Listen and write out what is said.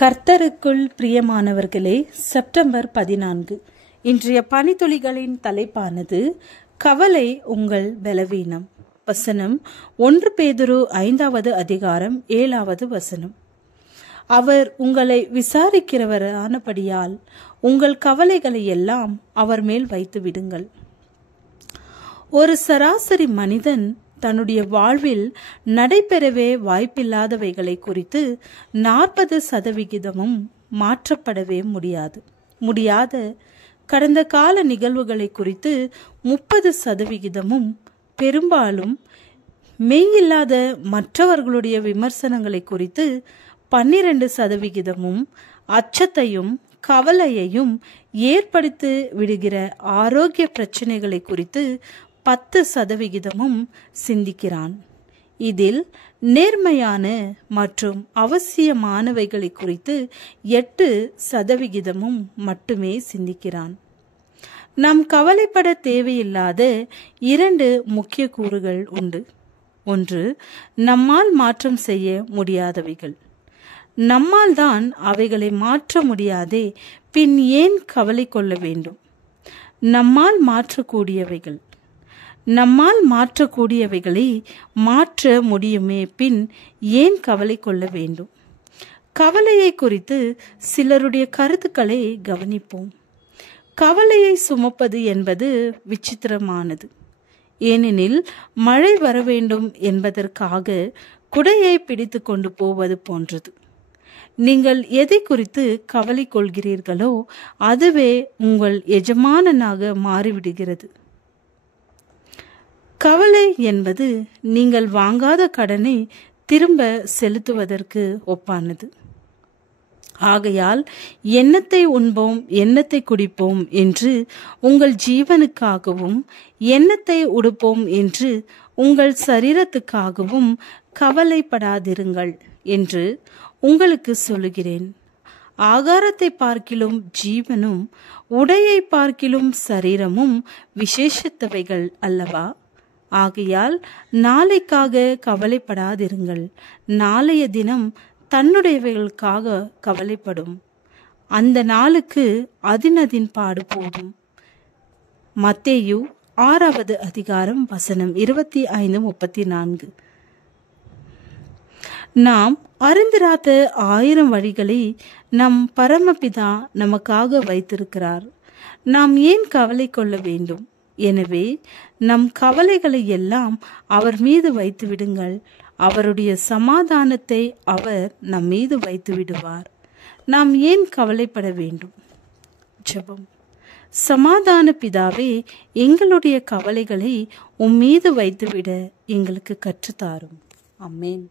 கர்த்தருக்குள் பிரியமானவர்களே, செப்டம்பர் 14 இன்றைய பனித்துளிகளின் தலைப்பானது கவலை உங்கள் பலவீனம். வசனம் 1 பேதுரு 5வது அதிகாரம் 7வது வசனம். அவர் உங்களை விசாரிக்கிறவரானபடியால் உங்கள் கவலைகளை எல்லாம் அவர் மேல் வைத்து விடுங்கள். ஒரு சராசரி மனிதன் தன்னுடைய வாழ்வில் நடைபெறவே வாய்ப்பில்லாதவைகளை குறித்து 40% மாற்றப்படவே முடியாத கடந்த கால நிகழ்வுகளை குறித்து 30%, பெரும்பாலும் மெய்யில்லாத மற்றவர்களுடைய விமர்சனங்களை குறித்து 12%, அச்சத்தையும் கவலையையும் ஏற்படுத்தி விடுகிற ஆரோக்கிய பிரச்சனைகளை குறித்து 10% சிந்திக்கிறான். இதில் நேர்மையான மற்றும் அவசியமானவைகளை குறித்து 8% மட்டுமே சிந்திக்கிறான். நாம் கவலைப்பட தேவையில்லாத 2 முக்கிய கூறுகள் உண்டு. ஒன்று, நம்மால் மாற்றம் செய்ய முடியாதவைகள். நம்மால் தான் அவைகளை மாற்ற முடியாதே, பின் ஏன் கவலை கொள்ள வேண்டும்? நம்மால் மாற்றக்கூடியவைகள். நம்மால் மாற்றக்கூடியவைகளை மாற்ற முடியுமே, பின் ஏன் கவலை கொள்ள வேண்டும்? கவலையை குறித்து சிலருடைய கருத்துக்களை கவனிப்போம். கவலையை சுமப்பது என்பது விசித்திரமானது. ஏனெனில் மழை வர வேண்டும் என்பதற்காக குடையை பிடித்து கொண்டு போவது போன்றது. நீங்கள் எதை குறித்து கவலை கொள்கிறீர்களோ அதுவே உங்கள் எஜமானனாக மாறிவிடுகிறது. கவலை என்பது நீங்கள் வாங்காத கடனை திரும்ப செலுத்துவதற்கு ஒப்பானது. ஆகையால் எண்ணத்தை உண்போம், எண்ணத்தை குடிப்போம் என்று உங்கள் ஜீவனுக்காகவும், எண்ணத்தை உடுப்போம் என்று உங்கள் சரீரத்துக்காகவும் கவலைப்படாதிருங்கள் என்று உங்களுக்கு சொல்லுகிறேன். ஆகாரத்தை பார்க்கிலும் ஜீவனும், உடையை பார்க்கிலும் சரீரமும் விசேஷித்தவைகள் அல்லவா? ஆகையால் நாளைக்காக கவலைப்படாதிருங்கள். நாளைய தினம் தன்னுடையவைகளுக்காக கவலைப்படும். அந்த நாளுக்கு அதினதின் பாடு போதும். மத்தேயு 6வது அதிகாரம் வசனம் 25-34. நாம் அறிந்திராத 1000 வழிகளை நம் பரமபிதா நமக்காக வைத்திருக்கிறார். நாம் ஏன் கவலை கொள்ள வேண்டும்? எனவே நம் கவலைகளை எல்லாம் அவர் மீது வைத்து விடுங்கள். அவருடைய சமாதானத்தை அவர் நம் மீது வைத்து விடுவார். நாம் ஏன் கவலைப்பட வேண்டும்? ஜெபம். சமாதான பிதாவே, எங்களுடைய கவலைகளை உம்மீது வைத்துவிட எங்களுக்கு கற்றுத்தாரும். ஆமென்.